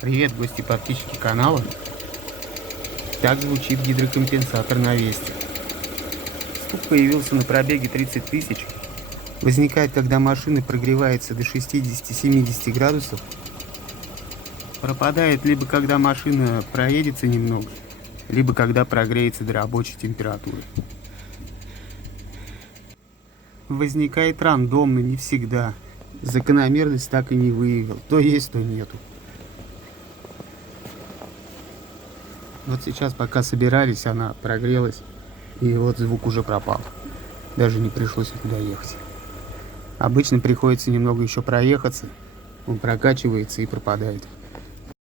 Привет, гости и подписчики канала. Так звучит гидрокомпенсатор на Весте. Стук появился на пробеге 30 тысяч. Возникает, когда машина прогревается до 60-70 градусов. Пропадает либо когда машина проедется немного, либо когда прогреется до рабочей температуры. Возникает рандомно, не всегда. Закономерность так и не выявил. То есть, то нету. Вот сейчас, пока собирались, она прогрелась, и вот звук уже пропал. Даже не пришлось никуда ехать. Обычно приходится немного еще проехаться, он прокачивается и пропадает.